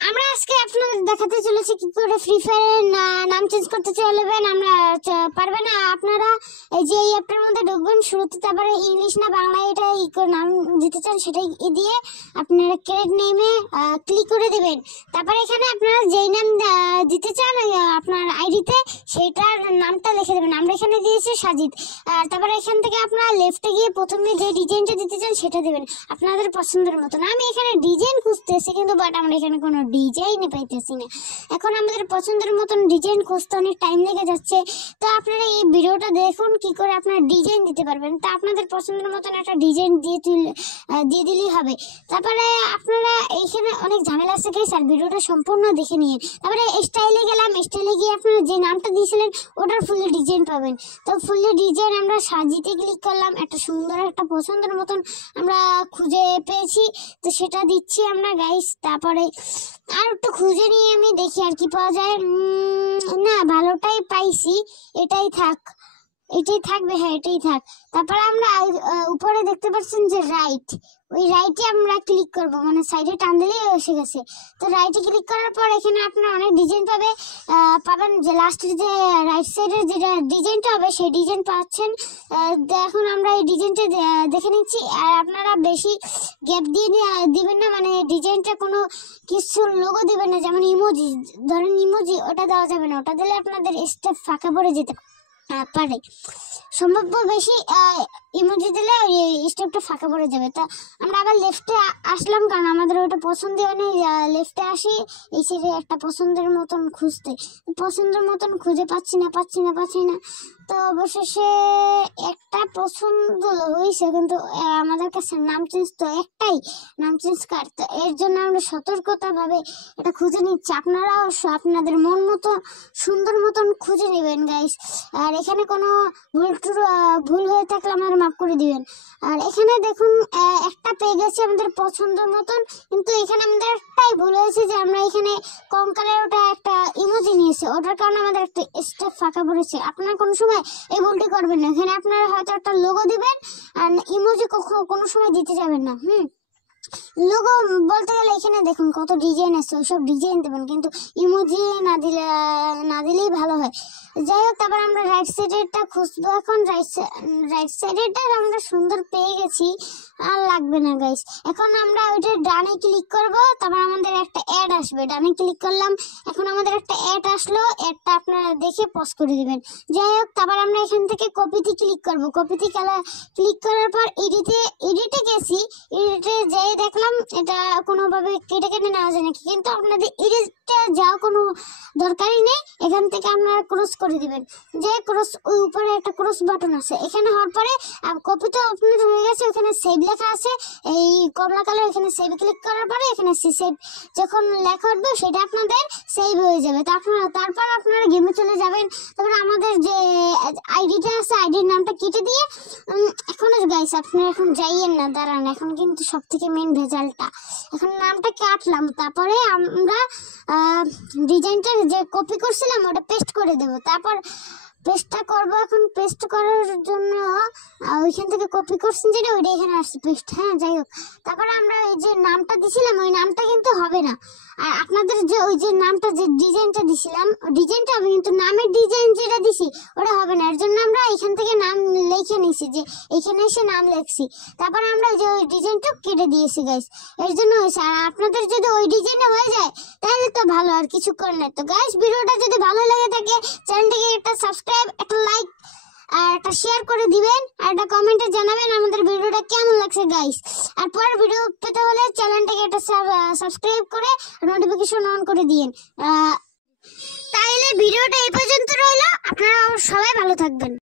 আমরা আজকে আপনাদের দেখাতে চলেছি কি করে ফ্রি ফায়ারের নাম চেঞ্জ করতে চলবেন। আমরা পারবে না, আপনারা এই যে এই অ্যাপটার মধ্যে ঢুকবেন, শুরুতে তারপরে ইংলিশ না বাংলা এটা নাম দিতে চান সেটাই দিয়ে আপনারা ক্রিয়েট নেমে ক্লিক করে দেবেন। তারপরে এখানে আপনারা যেই নাম দিতে চান আপনার আইডিতে সেটার নামটা লিখে দেবেন। আমরা এখানে দিয়েছি সাজিদ। তারপরে এখান থেকে আপনারা লেফটে গিয়ে প্রথমে যে ডিজাইনটা দিতে চান সেটা দেবেন আপনাদের পছন্দের মতন। আমি এখানে ডিজাইন খুঁজতেছি কিন্তু বাট আমরা এখানে কোনো ডিজাইন পাইতেছি না। এখন আমাদের পছন্দের মতন ডিজাইন খুঁজতে অনেক টাইম লেগে যাচ্ছে। তো আপনারা এই ভিডিওটা দেখুন কি করে আপনারা ডিজাইন দিতে পারবেন। তা আপনাদের পছন্দের মতন একটা ডিজাইন দিয়ে দিলেই হবে। তারপরে আপনারা এইখানে অনেক ঝামেলা আছে গাইস, আর ভিডিওটা সম্পূর্ণ দেখে নিয়ে তারপরে স্টাইলে গেলাম। স্টাইলে গিয়ে আপনারা যে নামটা দিয়েছিলেন ওটার ফুল ডিজাইন পাবেন। তো ফুল ডিজাইন আমরা সাজিতে ক্লিক করলাম, একটা সুন্দর একটা পছন্দের মতন আমরা খুঁজে পেয়েছি, তো সেটা দিচ্ছি আমরা গাইস। তারপরে আর একটু খুঁজে নিয়ে আমি দেখি আর কি পাওয়া যায়। না, ভালোটাই পাইছি, এটাই থাক, এটাই থাকবে, হ্যাঁ এটাই থাক। তারপরে আমরা উপরে দেখতে পাচ্ছেন যে রাইট, ওই রাইটে আমরা ক্লিক করব, মানে সাইডে টান দিলেই এসে গেছে। তো রাইটে ক্লিক করার পর এখানে আপনারা অনেক ডিজাইন পাবেন, যে লাস্টের যে রাইট সাইডের যে ডিজাইনটা হবে সেই ডিজাইন পাচ্ছেন। এখন আমরা এই ডিজাইনটা দেখে নিচ্ছি। আর আপনারা বেশি গ্যাপ দিয়ে দিবেন না, মানে ডিজাইনটা কোনো কিছু লোগো দিবেন না, যেমন ইমোজি, ধরেন ইমোজি ওটা দেওয়া যাবে না, ওটা দিলে আপনাদের স্টেপ ফাঁকা পড়ে যেতে পারে। সম্ভব বেশি ইমোজি দিলে ওই স্টেপটা ফাঁকা পড়ে যাবে। তো আমরা আবার লেফটে আসলাম, কারণ আমাদের ওটা পছন্দ হয় না। লেফটে আসি, এই সাইডে একটা পছন্দের মতন খুঁজতে, পছন্দের মতন খুঁজে পাচ্ছি না। তো অবশেষে একটা পছন্দ হয়েছে, কিন্তু আমাদের কাছে নাম চেঞ্জ তো একটাই, নাম চেঞ্জ করতে, এর জন্য আমরা সতর্কতাভাবে এটা খুঁজে নিচ্ছি। আপনারাও আপনাদের মন মতো সুন্দর মতন খুঁজে নেবেন গাইস। আর এখানে কোনো ভুল হয়ে থাকলে আমাদের মাফ করে দিবেন। আর এখানে দেখুন একটা পেয়ে গেছে আমাদের পছন্দ মতন, কিন্তু এখানে আমাদের একটাই ভুল হয়েছে যে আমরা এখানে কম কালার ওটা একটা ইমোজি নিয়েছে, ওটার কারণে আমাদের একটা স্টেপ ফাঁকা পড়েছে। আপনারা কোনো সময় এই ভুলটি করবেন না। এখানে আপনারা হয়তো একটা লোগো দিবেন আর ইমোজি কোনো সময় দিতে যাবেন না। লোগো বলতে গেলে এখানে দেখুন কত ডিজাইন আছে, ওইসব ডিজাইন দেবেন, কিন্তু ইমোজি না দিলেই ভালো হয়। যাই হোক, তারপর আমরা রাইট সাইডেরটা খুঁজবো। এখন রাইট সাইডেরটা আমরা সুন্দর পেয়ে গেছি, আর লাগবে না গাইস। এখন আমরা ওইটা ডানে ক্লিক করব, তারপর আমাদের একটা অ্যাড আসবে, ডানে ক্লিক করলাম, এখন আমাদের একটা অ্যাড আসলো, অ্যাডটা আপনারা দেখে পজ করে দিবেন। যাই হোক, তারপর আমরা এখান থেকে কপিতে ক্লিক করব। কপিতে ক্লিক করার পর এডিটে গেছি, এডিটে যাই দেখলাম এটা কোনোভাবে কেটে নেওয়া যায় নাকি, কিন্তু আপনাদের এডিটে যাওয়া কোনো দরকারই নেই। এখান থেকে আপনারা ক্রস করে দিবেন, যে ক্রস ওই উপরে একটা ক্রস বাটন আছে, এখানে হওয়ার পরে কপি তো আপনাদের হয়ে গেছে, ওখানে সেভ লেখা আছে এই কমলা কালার, এখানে সেভ ক্লিক করার পরে এখানে সেভ যখন লেখা উঠবে সেটা আপনাদের সেভ হয়ে যাবে। তারপর আপনারা গেমে চলে যাবেন। তারপরে আমাদের যে আইডিটা আছে, আইডির নামটা কেটে দিয়ে এখন গাইস আপনারা এখন যাইয়েন না, দাঁড়ান, এখন কিন্তু সব থেকে মেন ভেজালটা, এখন নামটা কাটলাম, তারপরে আমরা ডিজাইনটা যে কপি করছিলাম ওটা পেস্ট করে দেব। তারপর পেস্টটা করবো। এখন পেস্ট করার জন্য ওইখান থেকে কপি করছেন যেটা ওইটা এখানে আসছে পেস্ট। হ্যাঁ, যাই হোক, তারপরে আমরা এই যে নামটা দিছিলাম ওই নামটা কিন্তু হবে না। আর আপনাদের যে ওই যে নামটা যে ডিজাইনটা দিছিলাম ডিজাইনটা হবে, কিন্তু নামের ডিজাইন যেটা দিছি ওটা হবে না। এর জন্য আমরা এখান থেকে নাম লিখে নিয়েছি, যে এখানে এসে নাম লিখছি, তারপরে আমরা যে ওই ডিজাইনটা কেটে দিয়েছি গাইস, এর জন্য হয়েছে। আর আপনাদের যদি ওই ডিজাইনে হয়ে যায় তাহলে তো ভালো, আর কিছু করার নাই। তো গাইস, ভিডিওটা যদি ভালো লাগে থাকে চ্যানেলটিকে একটা সাবস্ক্রাইব, একটা লাইক আর একটা শেয়ার করে দিবেন, আর একটা কমেন্টে জানাবেন আমাদের ভিডিওটা কেমন লাগছে গাইস। আর পরের ভিডিও পেতে হলে চ্যানেলটাকে একটা সাবস্ক্রাইব করে নোটিফিকেশন অন করে দিয়েন। তাইলে ভিডিওটা এই পর্যন্ত রইলো, আপনারা সবাই ভালো থাকবেন।